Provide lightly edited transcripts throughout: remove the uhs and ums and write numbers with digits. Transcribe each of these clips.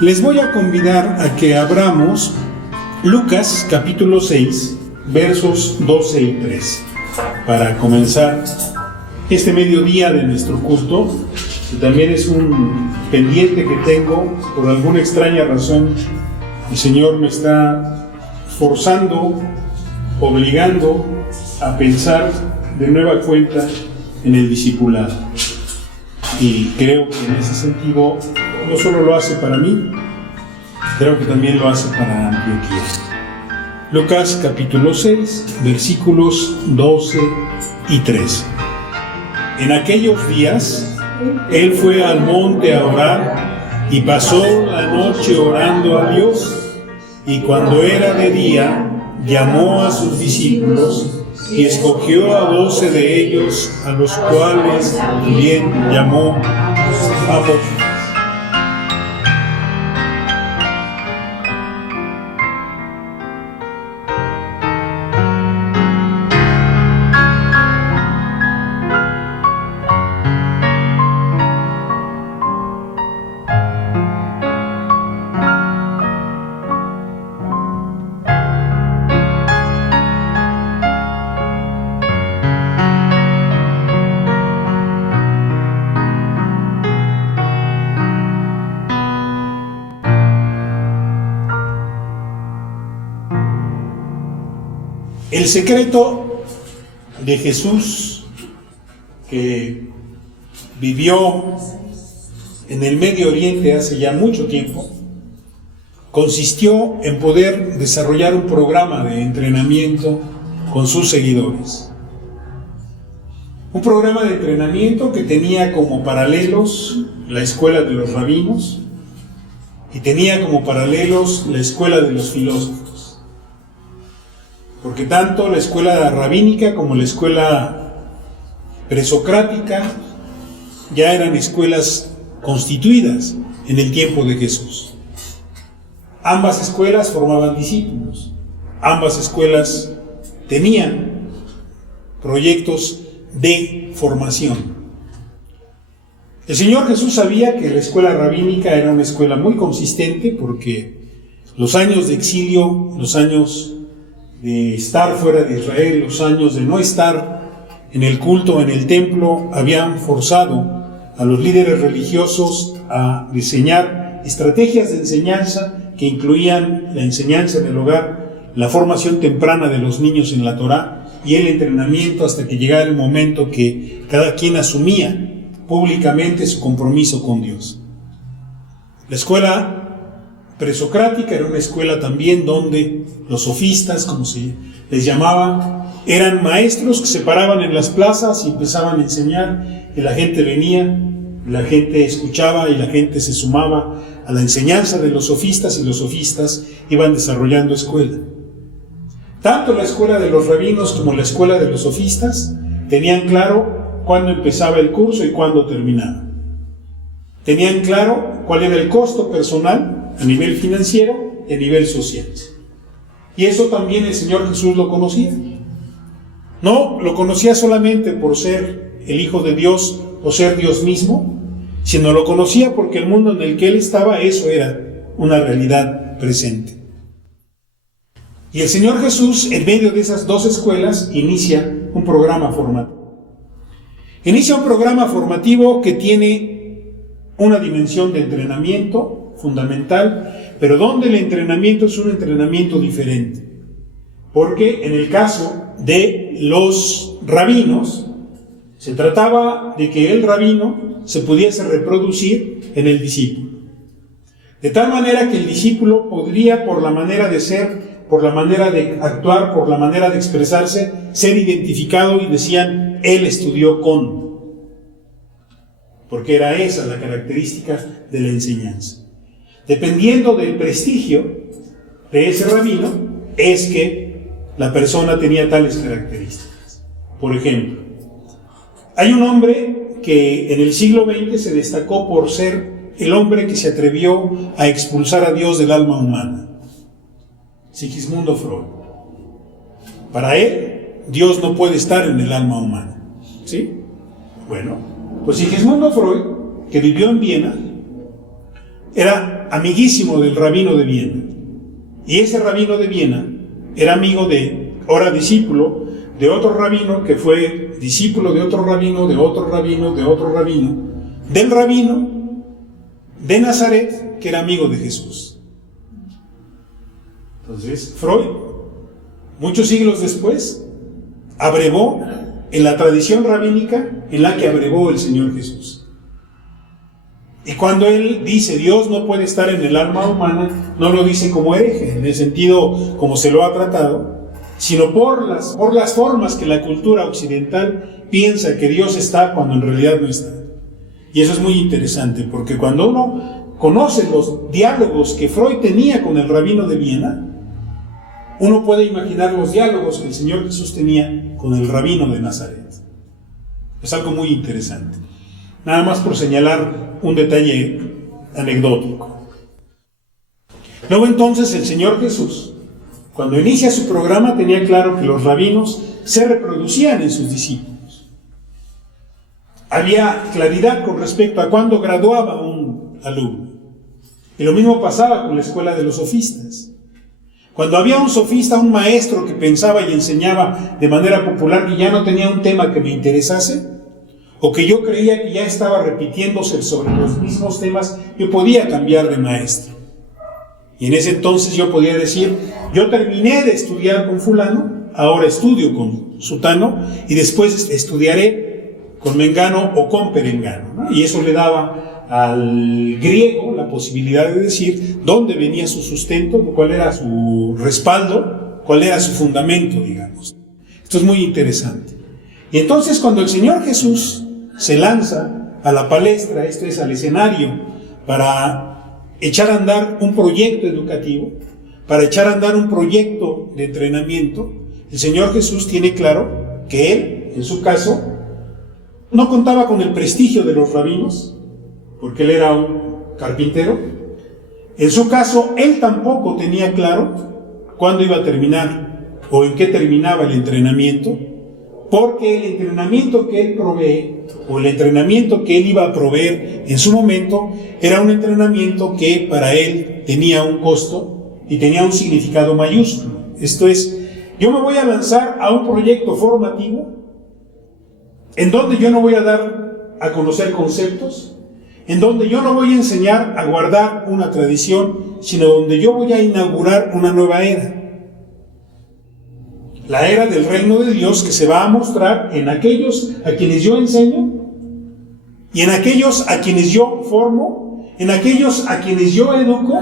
Les voy a convidar a que abramos Lucas capítulo 6, versos 12 y 13, para comenzar este mediodía de nuestro culto, que también es un pendiente que tengo. Por alguna extraña razón, el Señor me está forzando, obligando a pensar de nueva cuenta en el discipulado. Y creo que en ese sentido no solo lo hace para mí, creo que también lo hace para Antioquía. Lucas capítulo 6, versículos 12 y 13. En aquellos días, él fue al monte a orar y pasó la noche orando a Dios, y cuando era de día, llamó a sus discípulos y escogió a 12 de ellos, a los cuales también llamó apóstoles. El secreto de Jesús, que vivió en el Medio Oriente hace ya mucho tiempo, consistió en poder desarrollar un programa de entrenamiento con sus seguidores. Un programa de entrenamiento que tenía como paralelos la escuela de los rabinos y tenía como paralelos la escuela de los filósofos. Porque tanto la escuela rabínica como la escuela presocrática ya eran escuelas constituidas en el tiempo de Jesús. Ambas escuelas formaban discípulos, ambas escuelas tenían proyectos de formación. El Señor Jesús sabía que la escuela rabínica era una escuela muy consistente, porque los años de exilio, los años de estar fuera de Israel, los años de no estar en el culto, en el templo, habían forzado a los líderes religiosos a diseñar estrategias de enseñanza que incluían la enseñanza en el hogar, la formación temprana de los niños en la Torá y el entrenamiento hasta que llegara el momento que cada quien asumía públicamente su compromiso con Dios. La escuela presocrática era una escuela también donde los sofistas, como se les llamaba, eran maestros que se paraban en las plazas y empezaban a enseñar, y la gente venía, la gente escuchaba y la gente se sumaba a la enseñanza de los sofistas, y los sofistas iban desarrollando escuela. Tanto la escuela de los rabinos como la escuela de los sofistas tenían claro cuándo empezaba el curso y cuándo terminaba. Tenían claro cuál era el costo personal a nivel financiero y a nivel social. Y eso también el Señor Jesús lo conocía. No lo conocía solamente por ser el Hijo de Dios o ser Dios mismo, sino lo conocía porque el mundo en el que Él estaba, eso era una realidad presente. Y el Señor Jesús, en medio de esas dos escuelas, inicia un programa formativo. Inicia un programa formativo que tiene una dimensión de entrenamiento fundamental, pero donde el entrenamiento es un entrenamiento diferente. Porque en el caso de los rabinos, se trataba de que el rabino se pudiese reproducir en el discípulo. De tal manera que el discípulo podría, por la manera de ser, por la manera de actuar, por la manera de expresarse, ser identificado, y decían, él estudió con. Porque era esa la característica de la enseñanza. Dependiendo del prestigio de ese rabino, es que la persona tenía tales características. Por ejemplo, hay un hombre que en el siglo XX se destacó por ser el hombre que se atrevió a expulsar a Dios del alma humana: Sigismundo Freud. Para él, Dios no puede estar en el alma humana. ¿Sí? Bueno, pues Sigismundo Freud, que vivió en Viena, era amiguísimo del rabino de Viena. Y ese rabino de Viena era amigo ahora discípulo de otro rabino que fue discípulo de otro rabino, de otro rabino, de otro rabino, del rabino de Nazaret, que era amigo de Jesús. Entonces, Freud, muchos siglos después, abrevó en la tradición rabínica en la que abrevó el Señor Jesús. Y cuando él dice Dios no puede estar en el alma humana, no lo dice como hereje, en el sentido como se lo ha tratado, sino por las formas que la cultura occidental piensa que Dios está cuando en realidad no está. Y eso es muy interesante, porque cuando uno conoce los diálogos que Freud tenía con el rabino de Viena, uno puede imaginar los diálogos que el Señor Jesús tenía con el rabino de Nazaret. Es algo muy interesante. Nada más por señalar un detalle anecdótico. Luego entonces el Señor Jesús, cuando inicia su programa, tenía claro que los rabinos se reproducían en sus discípulos. Había claridad con respecto a cuándo graduaba un alumno. Y lo mismo pasaba con la escuela de los sofistas. Cuando había un sofista, un maestro que pensaba y enseñaba de manera popular que ya no tenía un tema que me interesase, o que yo creía que ya estaba repitiéndose sobre los mismos temas, yo podía cambiar de maestro. Y en ese entonces yo podía decir, yo terminé de estudiar con fulano, ahora estudio con sutano, y después estudiaré con mengano o con perengano, ¿no? Y eso le daba al griego la posibilidad de decir dónde venía su sustento, cuál era su respaldo, cuál era su fundamento, digamos. Esto es muy interesante. Y entonces cuando el Señor Jesús se lanza a la palestra, esto es al escenario, para echar a andar un proyecto educativo, para echar a andar un proyecto de entrenamiento, el Señor Jesús tiene claro que él, en su caso, no contaba con el prestigio de los rabinos, porque él era un carpintero. En su caso, él tampoco tenía claro cuándo iba a terminar o en qué terminaba el entrenamiento, porque el entrenamiento que él provee, o el entrenamiento que él iba a proveer en su momento, era un entrenamiento que para él tenía un costo y tenía un significado mayúsculo. Esto es, yo me voy a lanzar a un proyecto formativo en donde yo no voy a dar a conocer conceptos, en donde yo no voy a enseñar a guardar una tradición, sino donde yo voy a inaugurar una nueva era. La era del reino de Dios que se va a mostrar en aquellos a quienes yo enseño y en aquellos a quienes yo formo, en aquellos a quienes yo educo,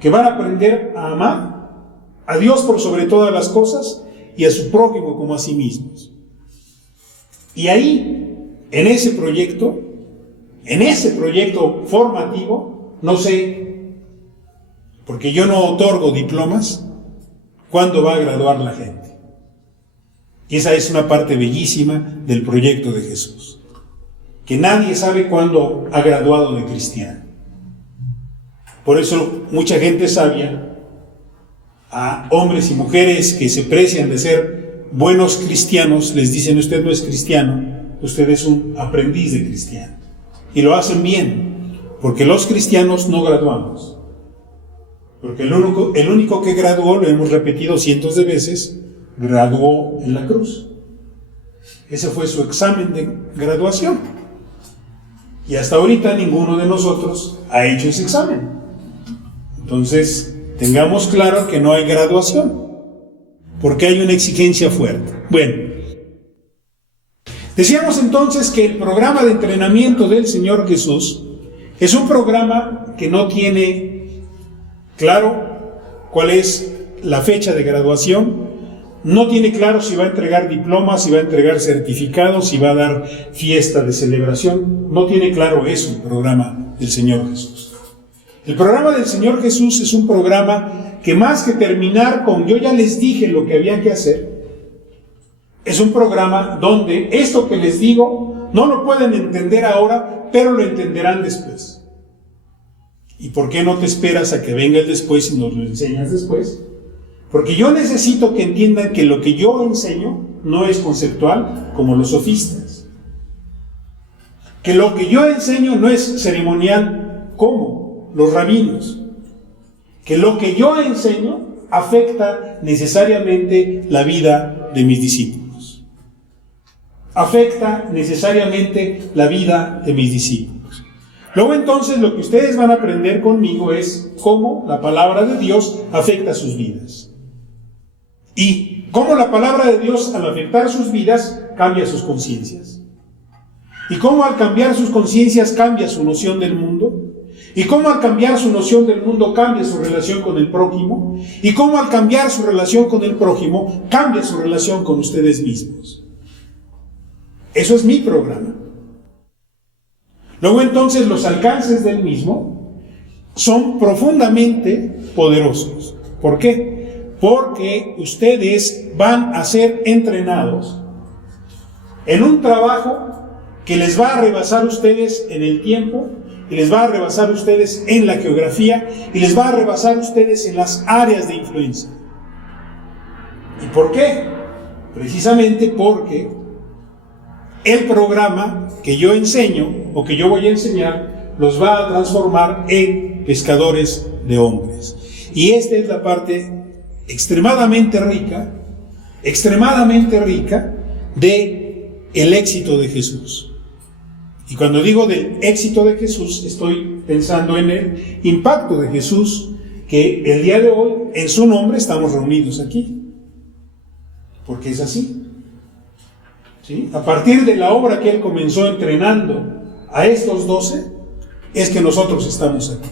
que van a aprender a amar a Dios por sobre todas las cosas y a su prójimo como a sí mismos. Y ahí, en ese proyecto formativo, no sé, porque yo no otorgo diplomas, cuándo va a graduar la gente. Y esa es una parte bellísima del proyecto de Jesús, que nadie sabe cuándo ha graduado de cristiano. Por eso mucha gente sabia, a hombres y mujeres que se precian de ser buenos cristianos, les dicen: usted no es cristiano, usted es un aprendiz de cristiano. Y lo hacen bien, porque los cristianos no graduamos. Porque el único que graduó, lo hemos repetido cientos de veces, graduó en la cruz. Ese fue su examen de graduación. Y hasta ahorita ninguno de nosotros ha hecho ese examen. Entonces, tengamos claro que no hay graduación, porque hay una exigencia fuerte. Bueno, decíamos entonces que el programa de entrenamiento del Señor Jesús es un programa que no tiene claro cuál es la fecha de graduación, no tiene claro si va a entregar diplomas, si va a entregar certificados, si va a dar fiesta de celebración. No tiene claro eso el programa del Señor Jesús. El programa del Señor Jesús es un programa que, más que terminar con yo ya les dije lo que había que hacer, es un programa donde esto que les digo no lo pueden entender ahora, pero lo entenderán después. ¿Y por qué no te esperas a que venga el después y nos lo enseñas después? Porque yo necesito que entiendan que lo que yo enseño no es conceptual como los sofistas. Que lo que yo enseño no es ceremonial como los rabinos, que lo que yo enseño afecta necesariamente la vida de mis discípulos. Afecta necesariamente la vida de mis discípulos. Luego entonces lo que ustedes van a aprender conmigo es cómo la palabra de Dios afecta sus vidas. Y cómo la palabra de Dios al afectar sus vidas cambia sus conciencias. Y cómo al cambiar sus conciencias cambia su noción del mundo. Y cómo al cambiar su noción del mundo cambia su relación con el prójimo. Y cómo al cambiar su relación con el prójimo cambia su relación con ustedes mismos. Eso es mi programa. Luego entonces los alcances del mismo son profundamente poderosos. ¿Por qué? Porque ustedes van a ser entrenados en un trabajo que les va a rebasar a ustedes en el tiempo, y les va a rebasar a ustedes en la geografía, y les va a rebasar a ustedes en las áreas de influencia. ¿Y por qué? Precisamente porque el programa que yo enseño, o que yo voy a enseñar, los va a transformar en pescadores de hombres. Y esta es la parte extremadamente rica de el éxito de Jesús. Y cuando digo del éxito de Jesús, estoy pensando en el impacto de Jesús, que el día de hoy, en su nombre, estamos reunidos aquí. Porque es así. ¿Sí? A partir de la obra que Él comenzó entrenando a estos 12, es que nosotros estamos aquí.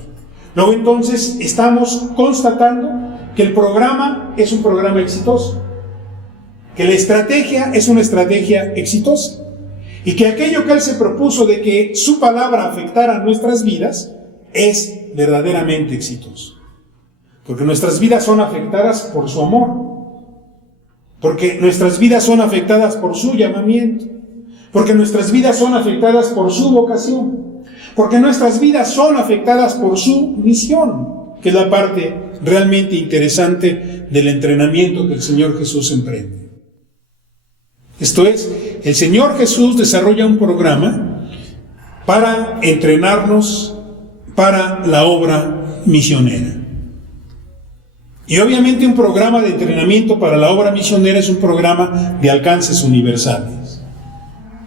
Luego entonces estamos constatando que el programa es un programa exitoso, que la estrategia es una estrategia exitosa, y que aquello que Él se propuso de que su palabra afectara nuestras vidas es verdaderamente exitoso. Porque nuestras vidas son afectadas por su amor. Porque nuestras vidas son afectadas por su llamamiento. Porque nuestras vidas son afectadas por su vocación. Porque nuestras vidas son afectadas por su misión, que es la parte realmente interesante del entrenamiento que el Señor Jesús emprende. Esto es, el Señor Jesús desarrolla un programa para entrenarnos para la obra misionera. Y obviamente un programa de entrenamiento para la obra misionera es un programa de alcances universales.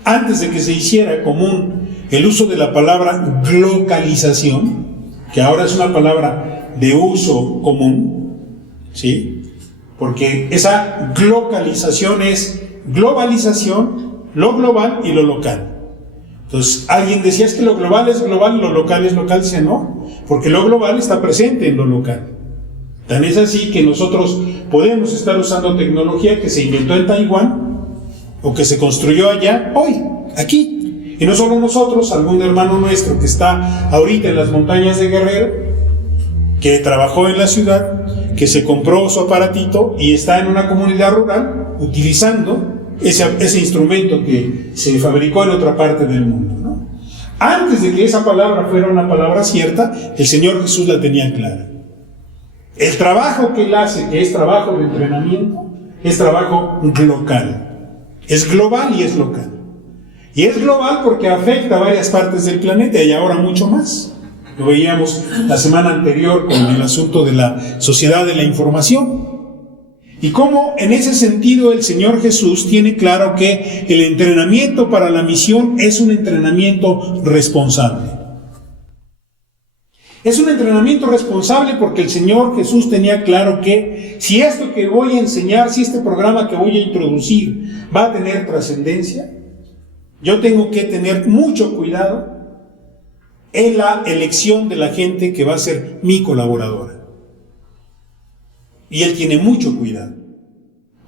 Antes de que se hiciera común el uso de la palabra globalización, que ahora es una palabra de uso común, ¿sí? Porque esa globalización es globalización, lo global y lo local. Entonces, alguien decía, es que lo global es global y lo local es local. Dice, no, porque lo global está presente en lo local. Tan es así que nosotros podemos estar usando tecnología que se inventó en Taiwán o que se construyó allá, hoy, aquí. Y no solo nosotros, algún hermano nuestro que está ahorita en las montañas de Guerrero, que trabajó en la ciudad, que se compró su aparatito y está en una comunidad rural utilizando ese instrumento que se fabricó en otra parte del mundo, ¿no? Antes de que esa palabra fuera una palabra cierta, el Señor Jesús la tenía clara. El trabajo que Él hace, que es trabajo de entrenamiento, es trabajo local. Es global y es local. Y es global porque afecta a varias partes del planeta y ahora mucho más. Lo veíamos la semana anterior con el asunto de la sociedad de la información. Y cómo en ese sentido el Señor Jesús tiene claro que el entrenamiento para la misión es un entrenamiento responsable. Es un entrenamiento responsable porque el Señor Jesús tenía claro que si esto que voy a enseñar, si este programa que voy a introducir va a tener trascendencia, yo tengo que tener mucho cuidado en la elección de la gente que va a ser mi colaboradora. Y Él tiene mucho cuidado.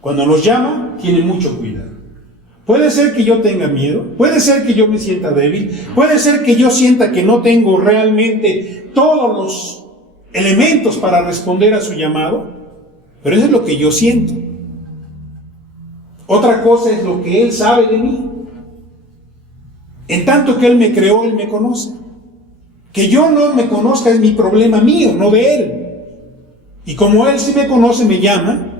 Cuando nos llama, tiene mucho cuidado. Puede ser que yo tenga miedo, puede ser que yo me sienta débil, puede ser que yo sienta que no tengo realmente todos los elementos para responder a su llamado, pero eso es lo que yo siento. Otra cosa es lo que Él sabe de mí. En tanto que Él me creó, Él me conoce. Que yo no me conozca es mi problema mío, no de Él. Y como Él sí me conoce, me llama,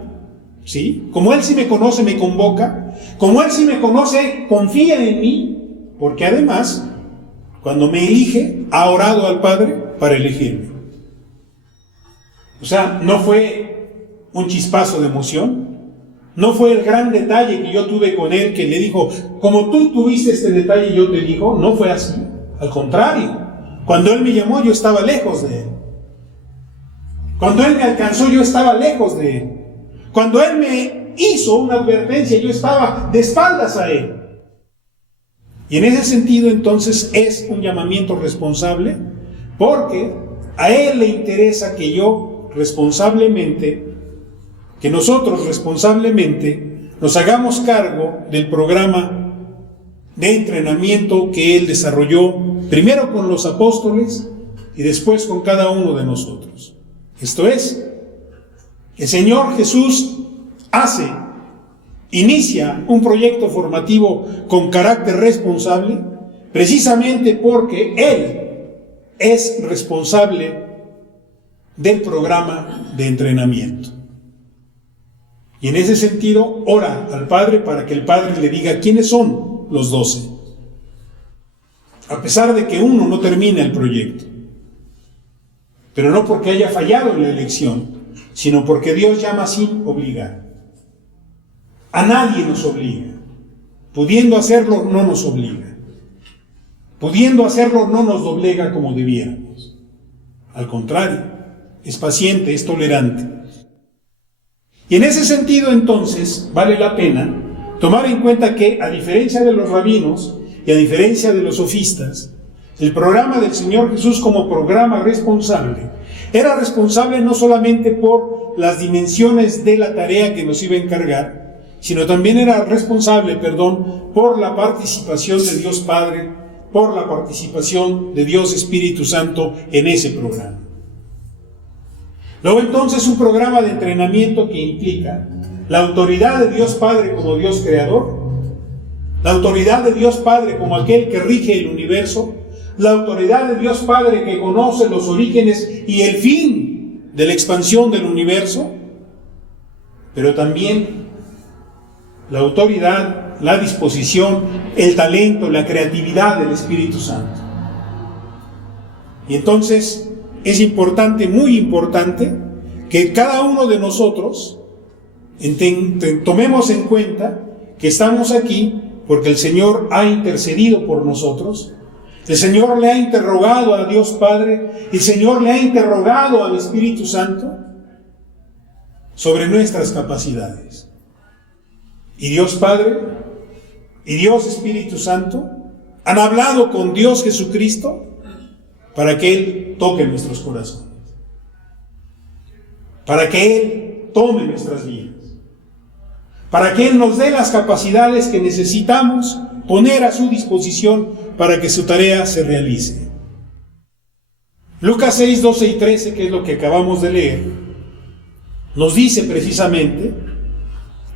¿sí? Como Él sí me conoce, me convoca. Como Él sí me conoce, confía en mí. Porque además, cuando me elige, ha orado al Padre para elegirme. O sea, no fue un chispazo de emoción, no fue el gran detalle que yo tuve con él, que le dijo, como tú tuviste este detalle, yo te elijo. No fue así, al contrario. Cuando él me llamó, yo estaba lejos de él. Cuando él me alcanzó, yo estaba lejos de él. Cuando él me hizo una advertencia, yo estaba de espaldas a él. Y en ese sentido, entonces, es un llamamiento responsable, porque a él le interesa que nosotros responsablemente nos hagamos cargo del programa de entrenamiento que él desarrolló, primero con los apóstoles y después con cada uno de nosotros. Esto es, el Señor Jesús inicia un proyecto formativo con carácter responsable, precisamente porque Él es responsable del programa de entrenamiento. Y en ese sentido, ora al Padre para que el Padre le diga quiénes son los 12. A pesar de que uno no termina el proyecto. Pero no porque haya fallado en la elección, sino porque Dios llama sin obligar. A nadie nos obliga. Pudiendo hacerlo, no nos obliga. Pudiendo hacerlo, no nos doblega como debiéramos. Al contrario, es paciente, es tolerante. Y en ese sentido, entonces, vale la pena tomar en cuenta que, a diferencia de los rabinos y a diferencia de los sofistas, el programa del Señor Jesús como programa responsable era responsable no solamente por las dimensiones de la tarea que nos iba a encargar, sino también era responsable, por la participación de Dios Padre, por la participación de Dios Espíritu Santo en ese programa. Luego entonces un programa de entrenamiento que implica la autoridad de Dios Padre como Dios Creador, la autoridad de Dios Padre como aquel que rige el universo, la autoridad de Dios Padre que conoce los orígenes y el fin de la expansión del universo, pero también la autoridad, la disposición, el talento, la creatividad del Espíritu Santo. Y entonces es importante, muy importante, que cada uno de nosotros tomemos en cuenta que estamos aquí porque el Señor ha intercedido por nosotros. El Señor le ha interrogado a Dios Padre, el Señor le ha interrogado al Espíritu Santo sobre nuestras capacidades. Y Dios Padre y Dios Espíritu Santo han hablado con Dios Jesucristo para que Él toque nuestros corazones, para que Él tome nuestras vidas, para que Él nos dé las capacidades que necesitamos poner a su disposición para que su tarea se realice. Lucas 6, 12 y 13, que es lo que acabamos de leer, nos dice precisamente: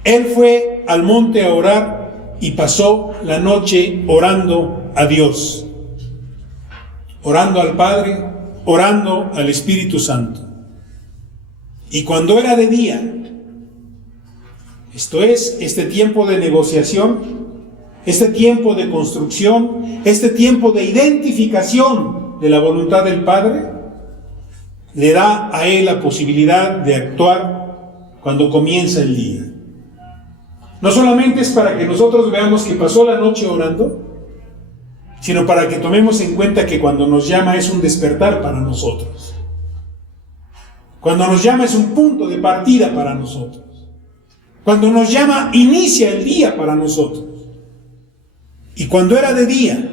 Él fue al monte a orar y pasó la noche orando a Dios, orando al Padre, orando al Espíritu Santo. Y cuando era de día, esto es, este tiempo de negociación, este tiempo de construcción, este tiempo de identificación de la voluntad del Padre, le da a él la posibilidad de actuar cuando comienza el día. No solamente es para que nosotros veamos que pasó la noche orando, sino para que tomemos en cuenta que cuando nos llama es un despertar para nosotros. Cuando nos llama es un punto de partida para nosotros. Cuando nos llama inicia el día para nosotros. Y cuando era de día,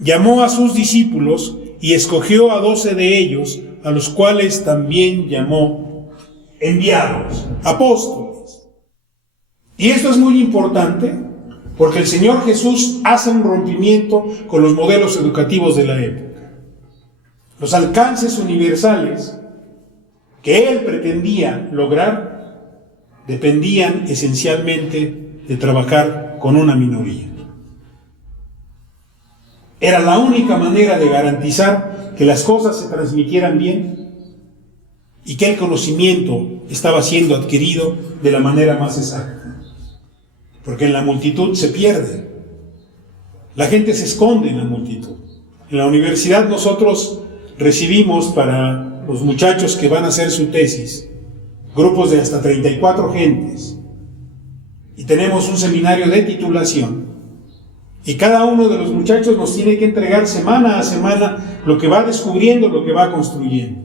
llamó a sus discípulos y escogió a 12 de ellos, a los cuales también llamó enviados, apóstoles. Y esto es muy importante porque el Señor Jesús hace un rompimiento con los modelos educativos de la época. Los alcances universales que Él pretendía lograr dependían esencialmente de trabajar con una minoría. Era la única manera de garantizar que las cosas se transmitieran bien y que el conocimiento estaba siendo adquirido de la manera más exacta. Porque en la multitud se pierde. La gente se esconde en la multitud. En la universidad nosotros recibimos para los muchachos que van a hacer su tesis grupos de hasta 34 gentes, y tenemos un seminario de titulación, y cada uno de los muchachos nos tiene que entregar semana a semana lo que va descubriendo, lo que va construyendo.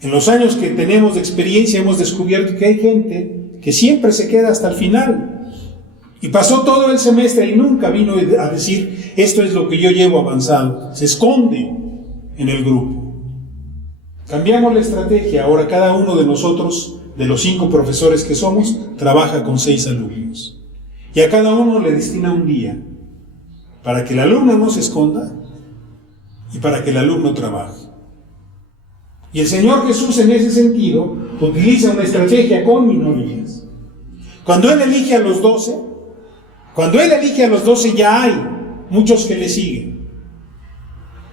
En los años que tenemos de experiencia hemos descubierto que hay gente que siempre se queda hasta el final, y pasó todo el semestre y nunca vino a decir, esto es lo que yo llevo avanzado. Se esconde en el grupo. Cambiamos la estrategia. Ahora cada uno de nosotros, de los 5 profesores que somos, trabaja con 6 alumnos. Y a cada uno le destina un día, para que el alumno no se esconda y para que el alumno trabaje. Y el Señor Jesús en ese sentido utiliza una estrategia con minorías. Cuando Él elige a los 12, ya hay muchos que le siguen.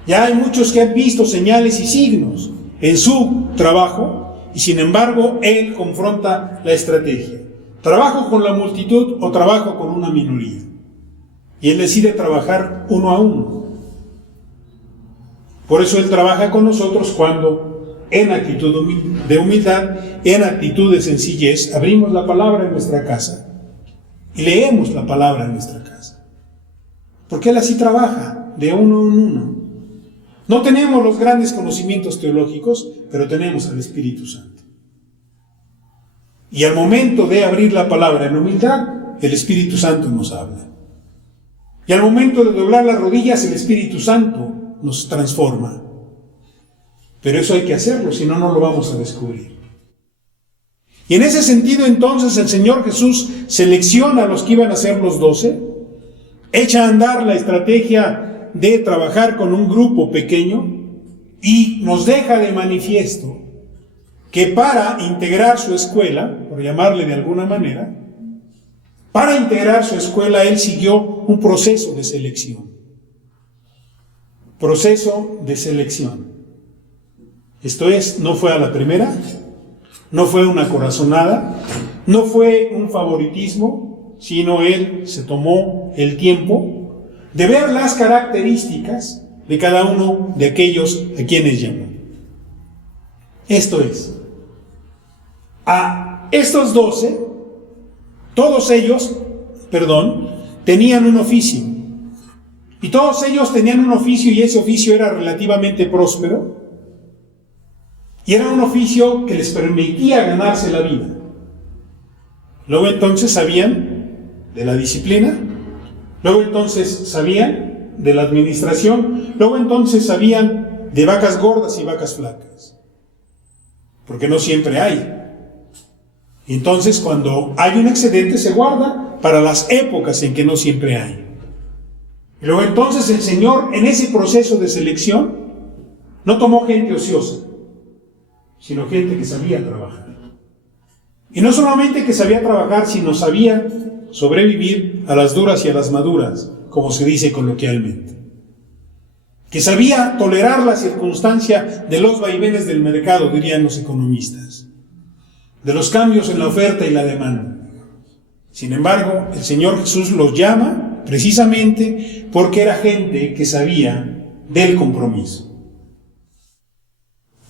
Ya hay muchos que han visto señales y signos en su trabajo, y sin embargo Él confronta la estrategia. ¿Trabajo con la multitud o trabajo con una minoría? Y Él decide trabajar uno a uno. Por eso Él trabaja con nosotros cuando, en actitud de humildad, en actitud de sencillez, abrimos la palabra en nuestra casa y leemos la palabra en nuestra casa. Porque Él así trabaja, de uno en uno. No tenemos los grandes conocimientos teológicos, pero tenemos al Espíritu Santo. Y al momento de abrir la palabra en humildad, el Espíritu Santo nos habla. Y al momento de doblar las rodillas, el Espíritu Santo nos transforma. Pero eso hay que hacerlo, si no, no lo vamos a descubrir. Y en ese sentido, entonces, el Señor Jesús selecciona a los que iban a ser los 12, echa a andar la estrategia de trabajar con un grupo pequeño y nos deja de manifiesto que para integrar su escuela, por llamarle de alguna manera, para integrar su escuela Él siguió un proceso de selección. Proceso de selección. Esto es, no fue a la primera, no fue una corazonada, no fue un favoritismo, sino Él se tomó el tiempo de ver las características de cada uno de aquellos a quienes llamó. Esto es, a estos 12, todos ellos, tenían un oficio. Y todos ellos tenían un oficio, y ese oficio era relativamente próspero. Y era un oficio que les permitía ganarse la vida. Luego entonces sabían de la disciplina. Luego entonces sabían de la administración. Luego entonces sabían de vacas gordas y vacas flacas. Porque no siempre hay. Y entonces cuando hay un excedente se guarda para las épocas en que no siempre hay. Y luego entonces el Señor, en ese proceso de selección, no tomó gente ociosa, sino gente que sabía trabajar. Y no solamente que sabía trabajar, sino sabía sobrevivir a las duras y a las maduras, como se dice coloquialmente. Que sabía tolerar la circunstancia de los vaivenes del mercado, dirían los economistas, de los cambios en la oferta y la demanda. Sin embargo, el Señor Jesús los llama precisamente porque era gente que sabía del compromiso.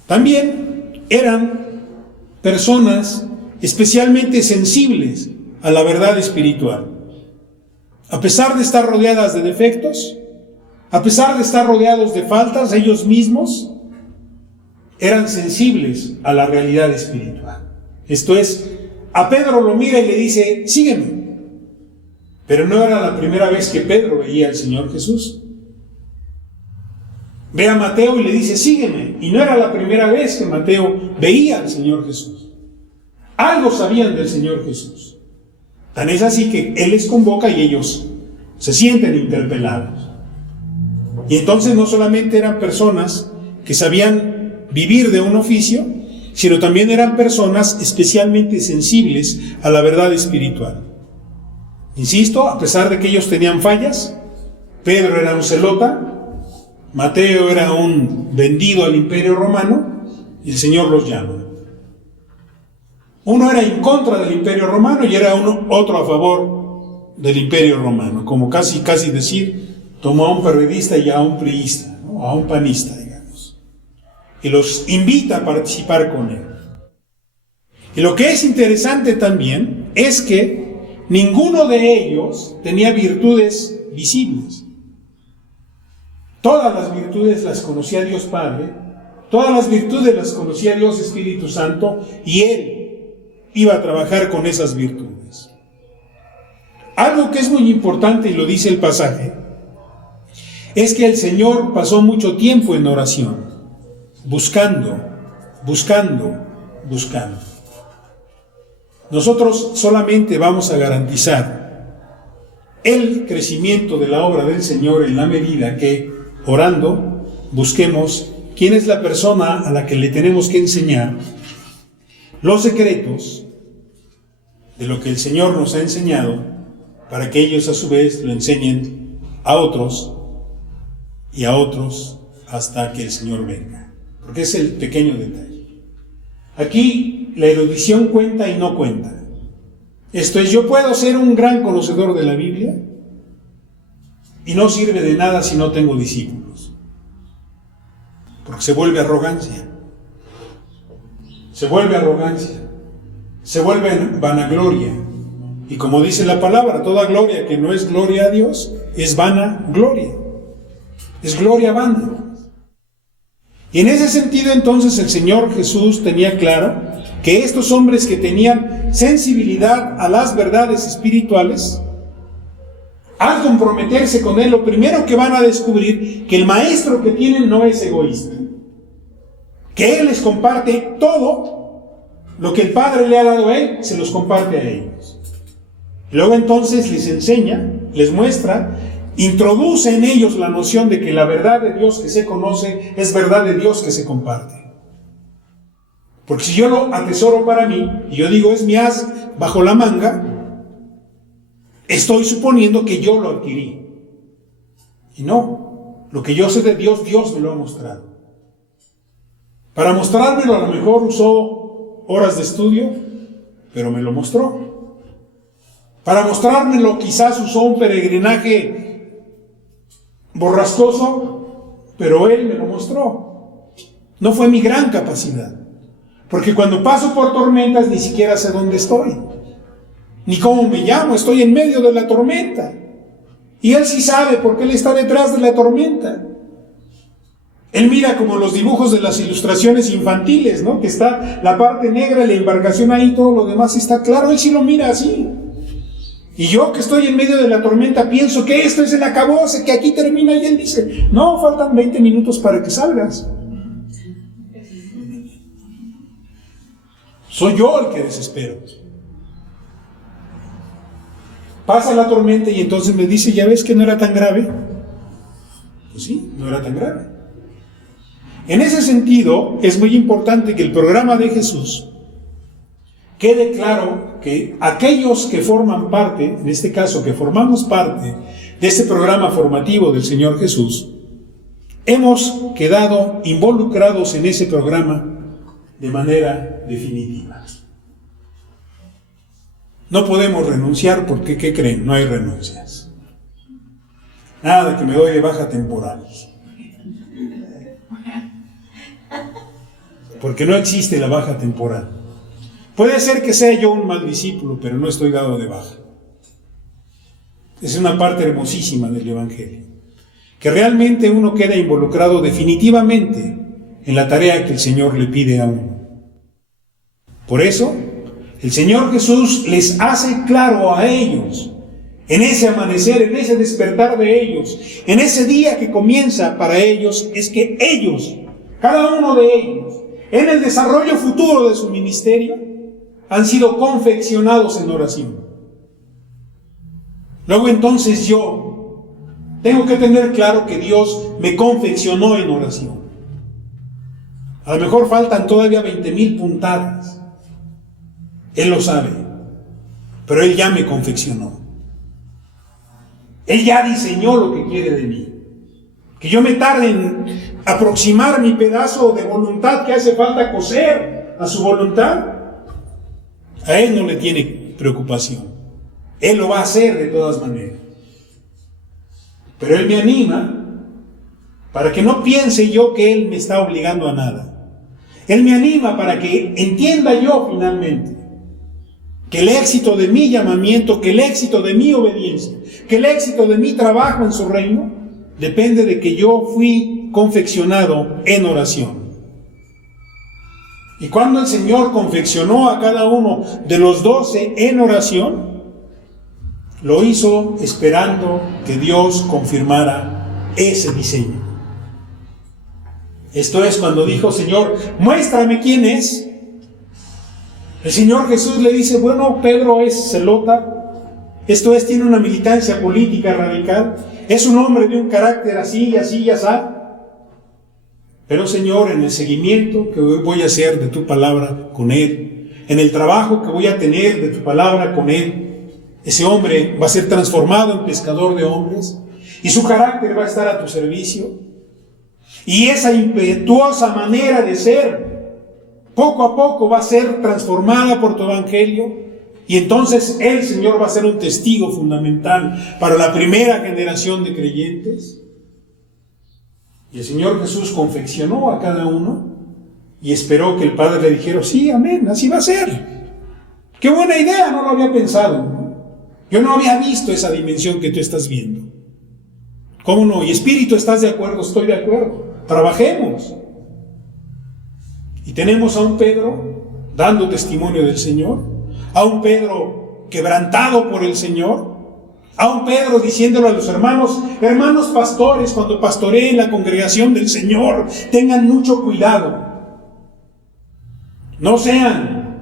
También eran personas especialmente sensibles a la verdad espiritual. A pesar de estar rodeadas de defectos, a pesar de estar rodeados de faltas, ellos mismos eran sensibles a la realidad espiritual. Esto es, a Pedro lo mira y le dice, sígueme. Pero no era la primera vez que Pedro veía al Señor Jesús. Ve a Mateo y le dice, sígueme. Y no era la primera vez que Mateo veía al Señor Jesús. Algo sabían del Señor Jesús. Tan es así que Él les convoca y ellos se sienten interpelados. Y entonces no solamente eran personas que sabían vivir de un oficio, sino también eran personas especialmente sensibles a la verdad espiritual. Insisto, a pesar de que ellos tenían fallas, Pedro era un celota, Mateo era un vendido al Imperio Romano, y el Señor los llama. Uno era en contra del Imperio Romano y era otro a favor del Imperio Romano, como casi decir, tomó a un periodista y a un priista, ¿no? A un panista, digamos, y los invita a participar con él. Y lo que es interesante también es que ninguno de ellos tenía virtudes visibles. Todas las virtudes las conocía Dios Padre, todas las virtudes las conocía Dios Espíritu Santo, y él iba a trabajar con esas virtudes. Algo que es muy importante, y lo dice el pasaje, es que el Señor pasó mucho tiempo en oración, buscando. Nosotros solamente vamos a garantizar el crecimiento de la obra del Señor en la medida que, orando, busquemos quién es la persona a la que le tenemos que enseñar los secretos de lo que el Señor nos ha enseñado, para que ellos a su vez lo enseñen a otros y a otros hasta que el Señor venga. Porque es el pequeño detalle. Aquí la erudición cuenta y no cuenta. Esto es, yo puedo ser un gran conocedor de la Biblia y no sirve de nada si no tengo discípulos. Porque se vuelve arrogancia. Se vuelve vanagloria. Y como dice la palabra, toda gloria que no es gloria a Dios es vanagloria. Es gloria vana. Y en ese sentido entonces el Señor Jesús tenía claro que estos hombres que tenían sensibilidad a las verdades espirituales, al comprometerse con Él, lo primero que van a descubrir, que el maestro que tienen no es egoísta, que Él les comparte todo lo que el Padre le ha dado a Él, se los comparte a ellos. Luego entonces les enseña, les muestra, introduce en ellos la noción de que la verdad de Dios que se conoce es verdad de Dios que se comparte. Porque si yo lo atesoro para mí, y yo digo es mi as bajo la manga, estoy suponiendo que yo lo adquirí. Y no, lo que yo sé de Dios, Dios me lo ha mostrado. Para mostrármelo a lo mejor usó horas de estudio, pero me lo mostró. Para mostrármelo quizás usó un peregrinaje borrascoso, pero Él me lo mostró. No fue mi gran capacidad. Porque cuando paso por tormentas ni siquiera sé dónde estoy, ni cómo me llamo, estoy en medio de la tormenta. Y Él sí sabe porque Él está detrás de la tormenta. Él mira como los dibujos de las ilustraciones infantiles, ¿no? Que está la parte negra de la embarcación ahí, todo lo demás está claro. Él sí lo mira así. Y yo que estoy en medio de la tormenta pienso que esto es el acabose, que aquí termina, y Él dice, no, faltan 20 minutos para que salgas. Soy yo el que desespero. Pasa la tormenta y entonces me dice, ¿ya ves que no era tan grave? Pues sí, no era tan grave. En ese sentido, es muy importante que el programa de Jesús quede claro que aquellos que forman parte, en este caso que formamos parte de este programa formativo del Señor Jesús, hemos quedado involucrados en ese programa de manera definitiva. No podemos renunciar porque, ¿qué creen? No hay renuncias. Nada que me doy de baja temporal. Porque no existe la baja temporal. Puede ser que sea yo un mal discípulo, pero no estoy dado de baja. Es una parte hermosísima del Evangelio. Que realmente uno queda involucrado definitivamente en la tarea que el Señor le pide a uno. Por eso, el Señor Jesús les hace claro a ellos, en ese amanecer, en ese despertar de ellos, en ese día que comienza para ellos, es que ellos, cada uno de ellos, en el desarrollo futuro de su ministerio, han sido confeccionados en oración. Luego entonces yo tengo que tener claro que Dios me confeccionó en oración. A lo mejor faltan todavía 20,000 puntadas. Él lo sabe, pero Él ya me confeccionó. Él ya diseñó lo que quiere de mí. Que yo me tarde en aproximar mi pedazo de voluntad que hace falta coser a su voluntad, a Él no le tiene preocupación. Él lo va a hacer de todas maneras. Pero Él me anima para que no piense yo que Él me está obligando a nada. Él me anima para que entienda yo finalmente que el éxito de mi llamamiento, que el éxito de mi obediencia, que el éxito de mi trabajo en su reino, depende de que yo fui confeccionado en oración. Y cuando el Señor confeccionó a cada uno de los 12 en oración, lo hizo esperando que Dios confirmara ese diseño. Esto es cuando dijo: Señor, muéstrame quién es. El Señor Jesús le dice: bueno, Pedro es celota, esto es, tiene una militancia política radical, es un hombre de un carácter así, así y así. Pero Señor, en el seguimiento que voy a hacer de tu palabra con él, en el trabajo que voy a tener de tu palabra con él, ese hombre va a ser transformado en pescador de hombres y su carácter va a estar a tu servicio. Y esa impetuosa manera de ser, poco a poco va a ser transformada por tu evangelio. Y entonces el Señor va a ser un testigo fundamental para la primera generación de creyentes. Y el Señor Jesús confeccionó a cada uno y esperó que el Padre le dijera: sí, amén, así va a ser. Qué buena idea, no lo había pensado, ¿no? Yo no había visto esa dimensión que tú estás viendo. ¿Cómo no? Y Espíritu, ¿estás de acuerdo? Estoy de acuerdo. Trabajemos. Y tenemos a un Pedro dando testimonio del Señor, a un Pedro quebrantado por el Señor, a un Pedro diciéndole a los hermanos pastores, cuando pastoreen la congregación del Señor, tengan mucho cuidado. No sean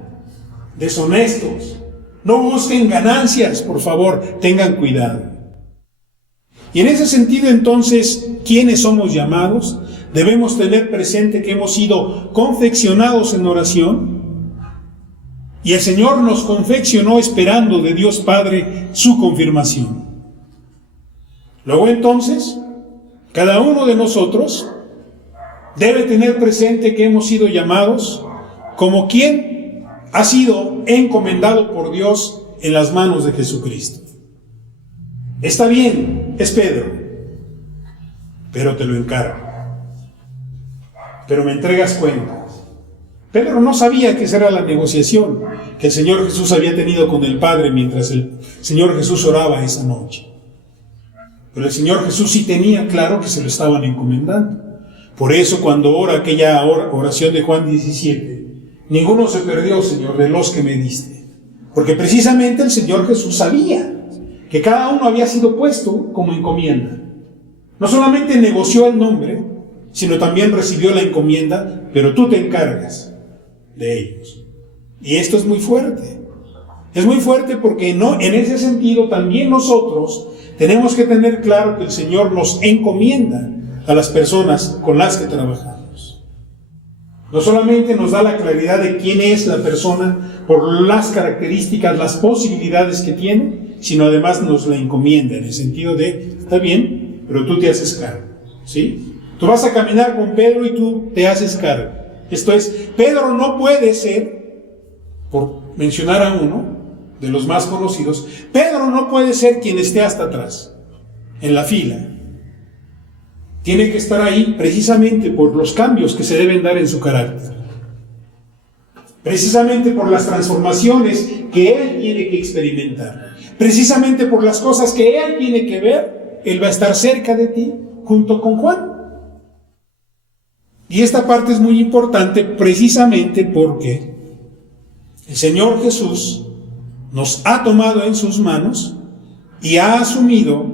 deshonestos, no busquen ganancias, por favor, tengan cuidado. Y en ese sentido, entonces, ¿quiénes somos llamados? Debemos tener presente que hemos sido confeccionados en oración, y el Señor nos confeccionó esperando de Dios Padre su confirmación. Luego, entonces, cada uno de nosotros debe tener presente que hemos sido llamados como quien ha sido encomendado por Dios en las manos de Jesucristo. Está bien, es Pedro, pero te lo encargo. Pero me entregas cuentas. Pedro no sabía que esa era la negociación que el Señor Jesús había tenido con el Padre mientras el Señor Jesús oraba esa noche. Pero el Señor Jesús sí tenía claro que se lo estaban encomendando. Por eso cuando ora aquella oración de Juan 17, ninguno se perdió, Señor, de los que me diste. Porque precisamente el Señor Jesús sabía que cada uno había sido puesto como encomienda. No solamente negoció el nombre, sino también recibió la encomienda, pero tú te encargas de ellos. Y esto es muy fuerte. Es muy fuerte porque no, en ese sentido también nosotros tenemos que tener claro que el Señor nos encomienda a las personas con las que trabajamos. No solamente nos da la claridad de quién es la persona por las características, las posibilidades que tiene, sino además nos la encomienda en el sentido de: está bien, pero tú te haces cargo, ¿sí? Tú vas a caminar con Pedro y tú te haces cargo. Esto es, Pedro no puede ser, por mencionar a uno de los más conocidos, Pedro no puede ser quien esté hasta atrás, en la fila. Tiene que estar ahí precisamente por los cambios que se deben dar en su carácter. Precisamente por las transformaciones que él tiene que experimentar. Precisamente por las cosas que él tiene que ver, él va a estar cerca de ti, junto con Juan. Y esta parte es muy importante precisamente porque el Señor Jesús nos ha tomado en sus manos y ha asumido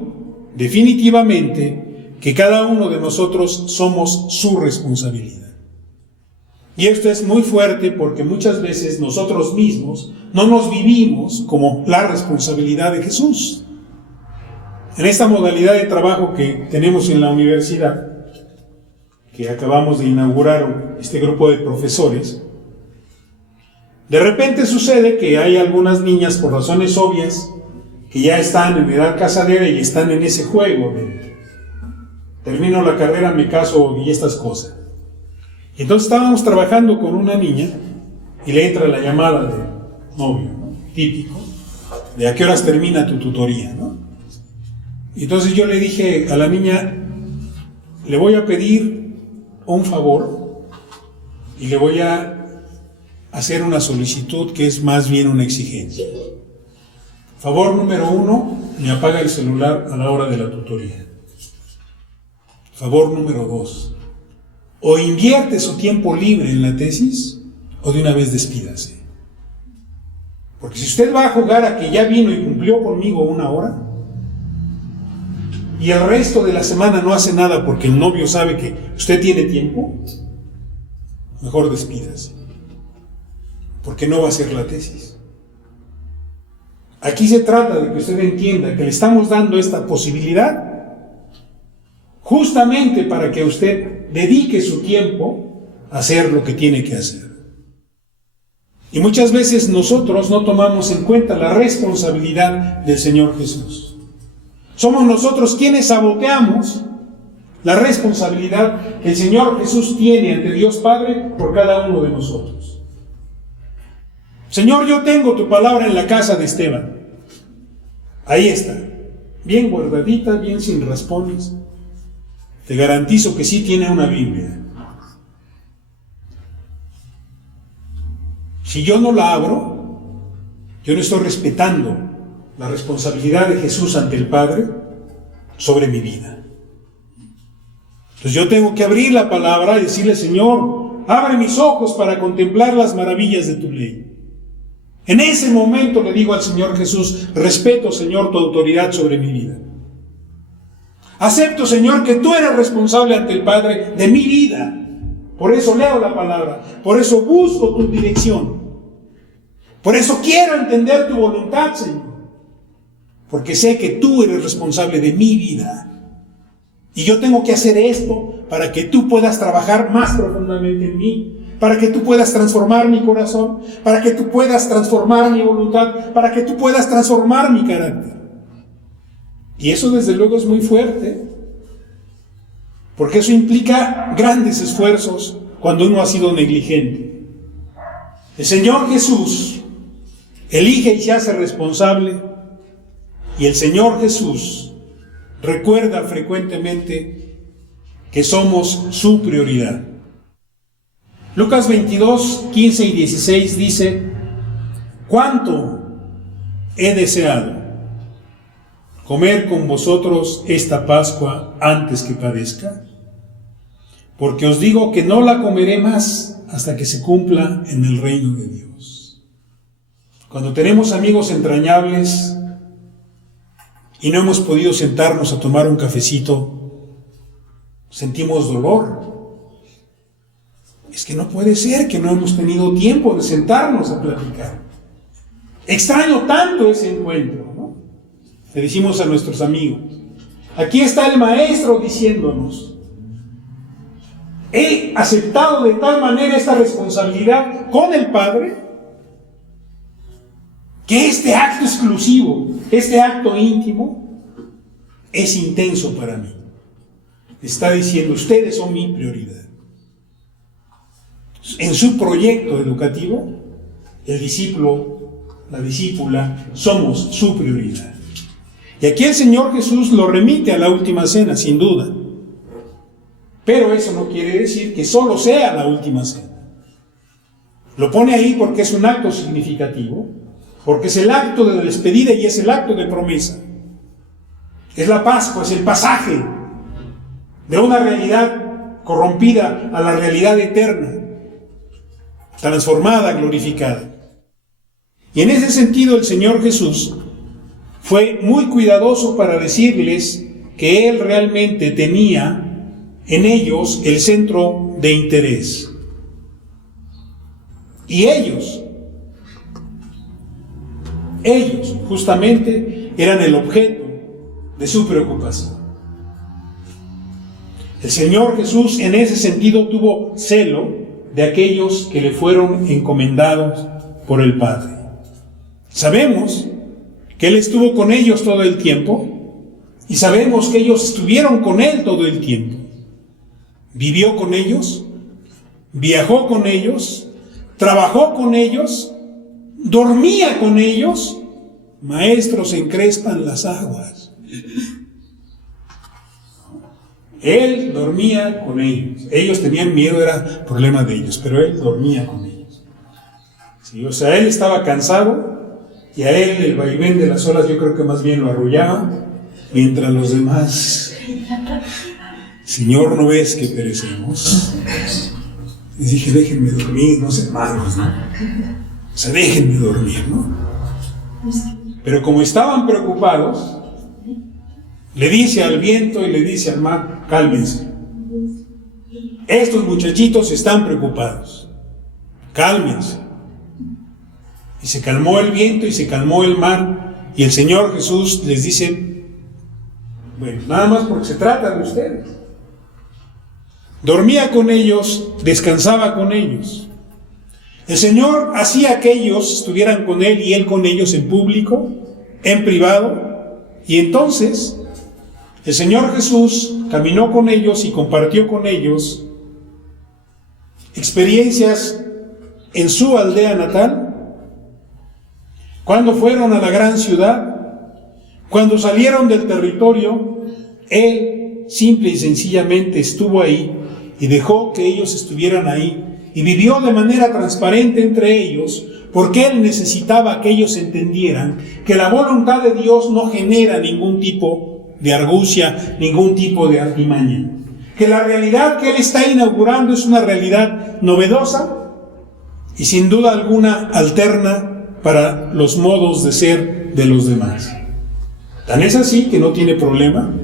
definitivamente que cada uno de nosotros somos su responsabilidad. Y esto es muy fuerte porque muchas veces nosotros mismos no nos vivimos como la responsabilidad de Jesús. En esta modalidad de trabajo que tenemos en la universidad, que acabamos de inaugurar este grupo de profesores, de repente sucede que hay algunas niñas, por razones obvias, que ya están en edad casadera y están en ese juego de termino la carrera, me caso y estas cosas. Y entonces estábamos trabajando con una niña y le entra la llamada de novio, ¿no? Típico, de a qué horas termina tu tutoría, ¿no? Entonces yo le dije a la niña, le voy a pedir un favor y le voy a hacer una solicitud que es más bien una exigencia. Favor número 1, me apaga el celular a la hora de la tutoría. Favor número 2, o invierte su tiempo libre en la tesis o de una vez despídase. Porque si usted va a jugar a que ya vino y cumplió conmigo 1 hora y el resto de la semana no hace nada porque el novio sabe que usted tiene tiempo, mejor despídase, porque no va a ser la tesis. Aquí se trata de que usted entienda que le estamos dando esta posibilidad justamente para que usted dedique su tiempo a hacer lo que tiene que hacer. Y muchas veces nosotros no tomamos en cuenta la responsabilidad del Señor Jesús. Somos nosotros quienes saboteamos la responsabilidad que el Señor Jesús tiene ante Dios Padre por cada uno de nosotros. Señor, yo tengo tu palabra en la casa de Esteban. Ahí está, bien guardadita, bien sin raspones. Te garantizo que sí tiene una Biblia. Si yo no la abro, yo no estoy respetando la responsabilidad de Jesús ante el Padre sobre mi vida. Entonces yo tengo que abrir la palabra y decirle, Señor, abre mis ojos para contemplar las maravillas de tu ley. En ese momento le digo al Señor Jesús, respeto, Señor, tu autoridad sobre mi vida. Acepto, Señor, que tú eres responsable ante el Padre de mi vida. Por eso leo la palabra, por eso busco tu dirección. Por eso quiero entender tu voluntad, Señor. Porque sé que tú eres responsable de mi vida. Y yo tengo que hacer esto para que tú puedas trabajar más profundamente en mí, para que tú puedas transformar mi corazón, para que tú puedas transformar mi voluntad, para que tú puedas transformar mi carácter. Y eso desde luego es muy fuerte, porque eso implica grandes esfuerzos cuando uno ha sido negligente. El Señor Jesús elige y se hace responsable, y el Señor Jesús recuerda frecuentemente que somos su prioridad. Lucas 22, 15 y 16 dice, ¿cuánto he deseado comer con vosotros esta Pascua antes que padezca? Porque os digo que no la comeré más hasta que se cumpla en el reino de Dios. Cuando tenemos amigos entrañables y no hemos podido sentarnos a tomar un cafecito, sentimos dolor. Es que no puede ser que no hemos tenido tiempo de sentarnos a platicar. Extraño tanto ese encuentro, ¿no? Le decimos a nuestros amigos. Aquí está el maestro diciéndonos, he aceptado de tal manera esta responsabilidad con el Padre, que este acto exclusivo, este acto íntimo, es intenso para mí. Está diciendo, ustedes son mi prioridad. En su proyecto educativo, el discípulo, la discípula, somos su prioridad. Y aquí el Señor Jesús lo remite a la última cena, sin duda. Pero eso no quiere decir que solo sea la última cena. Lo pone ahí porque es un acto significativo, porque es el acto de despedida y es el acto de promesa. Es la Pascua, es el pasaje de una realidad corrompida a la realidad eterna, transformada, glorificada. Y en ese sentido el Señor Jesús fue muy cuidadoso para decirles que Él realmente tenía en ellos el centro de interés. Y ellos justamente eran el objeto de su preocupación. El Señor Jesús en ese sentido tuvo celo de aquellos que le fueron encomendados por el Padre. Sabemos que Él estuvo con ellos todo el tiempo y sabemos que ellos estuvieron con Él todo el tiempo. Vivió con ellos, viajó con ellos, trabajó con ellos, dormía con ellos. Maestros, encrespan las aguas. Él dormía con ellos. Ellos tenían miedo, era problema de ellos, pero él dormía con ellos. Sí, o sea, él estaba cansado y a él el vaivén de las olas yo creo que más bien lo arrullaba, mientras los demás, Señor, ¿no ves que perecemos? Les dije, déjenme dormir, no sean malos, ¿no? O sea, déjenme dormir, ¿no? Pero como estaban preocupados, le dice al viento y le dice al mar, cálmense. Estos muchachitos están preocupados. Cálmense. Y se calmó el viento y se calmó el mar. Y el Señor Jesús les dice, bueno, nada más porque se trata de ustedes. Dormía con ellos, descansaba con ellos. El Señor hacía que ellos estuvieran con Él y Él con ellos en público, en privado. Y entonces el Señor Jesús caminó con ellos y compartió con ellos experiencias en su aldea natal, cuando fueron a la gran ciudad, cuando salieron del territorio. Él simple y sencillamente estuvo ahí y dejó que ellos estuvieran ahí y vivió de manera transparente entre ellos, porque Él necesitaba que ellos entendieran que la voluntad de Dios no genera ningún tipo de argucia, ningún tipo de artimaña. Que la realidad que Él está inaugurando es una realidad novedosa y sin duda alguna alterna para los modos de ser de los demás. Tan es así que no tiene problema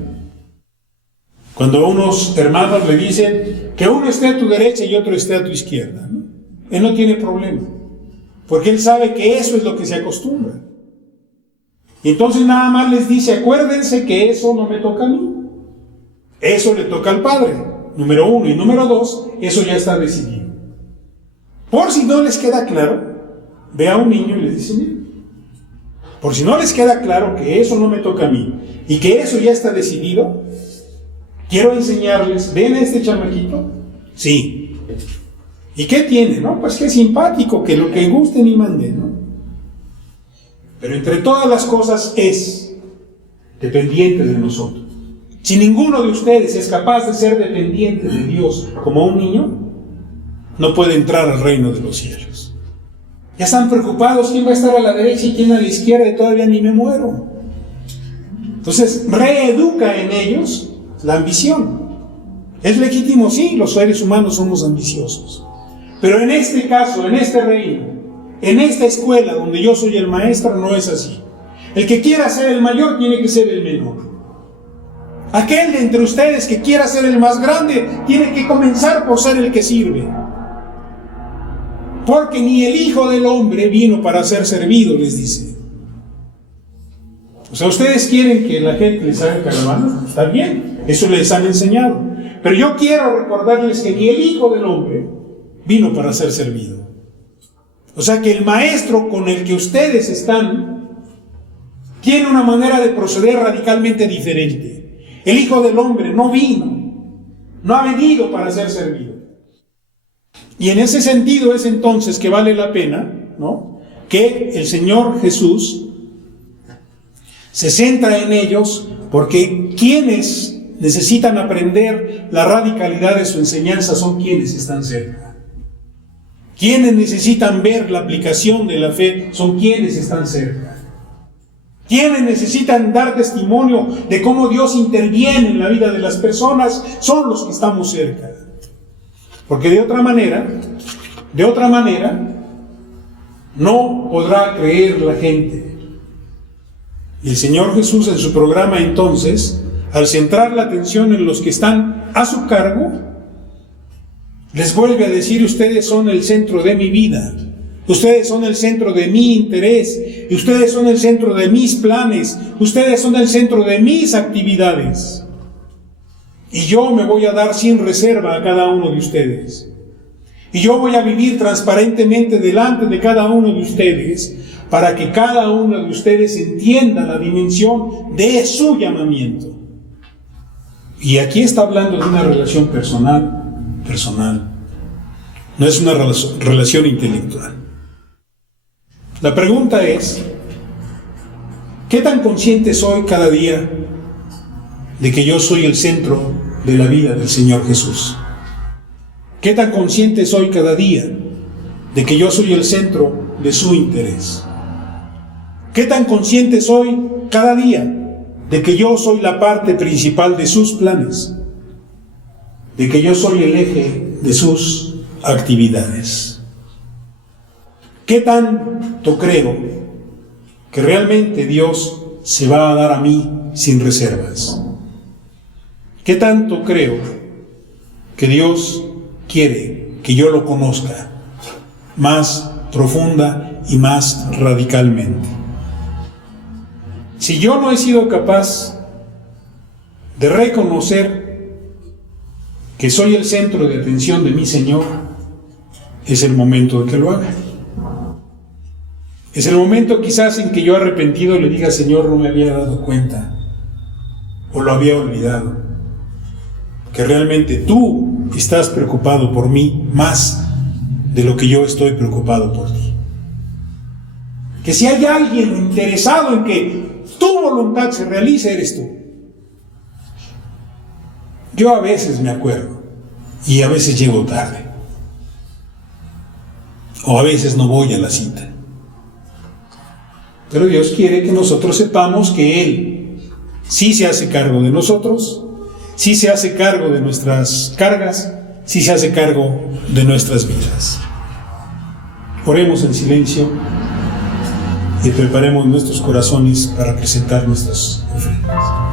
cuando unos hermanos le dicen que uno esté a tu derecha y otro esté a tu izquierda, ¿no? Él no tiene problema, porque Él sabe que eso es lo que se acostumbra. Y entonces nada más les dice, acuérdense que eso no me toca a mí. Eso le toca al Padre, número uno. Y número dos, eso ya está decidido. Por si no les queda claro, ve a un niño y le dice, mira, por si no les queda claro que eso no me toca a mí y que eso ya está decidido, quiero enseñarles, ¿ven a este chamaquito? Sí. ¿Y qué tiene? No, pues qué simpático, que lo que gusten y manden, ¿no? Pero entre todas las cosas es dependiente de nosotros. Si ninguno de ustedes es capaz de ser dependiente de Dios como un niño, no puede entrar al reino de los cielos. Ya están preocupados quién va a estar a la derecha y quién a la izquierda y todavía ni me muero. Entonces, reeduca en ellos la ambición. Es legítimo, sí, los seres humanos somos ambiciosos. Pero en este caso, en este reino, en esta escuela donde yo soy el maestro, no es así. El que quiera ser el mayor tiene que ser el menor. Aquel de entre ustedes que quiera ser el más grande tiene que comenzar por ser el que sirve. Porque ni el Hijo del Hombre vino para ser servido, les dice. O sea, ustedes quieren que la gente les haga caravanas, está bien, eso les han enseñado. Pero yo quiero recordarles que ni el Hijo del Hombre vino para ser servido. O sea que el maestro con el que ustedes están tiene una manera de proceder radicalmente diferente. El Hijo del Hombre no vino, no ha venido para ser servido. Y en ese sentido es entonces que vale la pena, ¿no?, que el Señor Jesús se centra en ellos, porque quienes necesitan aprender la radicalidad de su enseñanza son quienes están cerca. Quienes necesitan ver la aplicación de la fe son quienes están cerca. Quienes necesitan dar testimonio de cómo Dios interviene en la vida de las personas son los que estamos cerca. Porque de otra manera, no podrá creer la gente. Y el Señor Jesús en su programa entonces, al centrar la atención en los que están a su cargo, les vuelve a decir: ustedes son el centro de mi vida, ustedes son el centro de mi interés, y ustedes son el centro de mis planes, ustedes son el centro de mis actividades. Y yo me voy a dar sin reserva a cada uno de ustedes. Y yo voy a vivir transparentemente delante de cada uno de ustedes, para que cada uno de ustedes entienda la dimensión de su llamamiento. Y aquí está hablando de una relación personal. No es una relación intelectual. La pregunta es: ¿qué tan consciente soy cada día de que yo soy el centro de la vida del Señor Jesús? ¿Qué tan consciente soy cada día de que yo soy el centro de su interés? ¿Qué tan consciente soy cada día de que yo soy la parte principal de sus planes? De que yo soy el eje de sus actividades. ¿Qué tanto creo que realmente Dios se va a dar a mí sin reservas? ¿Qué tanto creo que Dios quiere que yo lo conozca más profunda y más radicalmente? Si yo no he sido capaz de reconocer que soy el centro de atención de mi Señor, es el momento de que lo haga. Es el momento quizás en que yo arrepentido le diga: Señor, no me había dado cuenta, o lo había olvidado, que realmente tú estás preocupado por mí más de lo que yo estoy preocupado por ti. Que si hay alguien interesado en que tu voluntad se realice, eres tú. Yo a veces me acuerdo y a veces llego tarde, o a veces no voy a la cita. Pero Dios quiere que nosotros sepamos que Él sí se hace cargo de nosotros, sí se hace cargo de nuestras cargas, sí se hace cargo de nuestras vidas. Oremos en silencio y preparemos nuestros corazones para presentar nuestras ofrendas.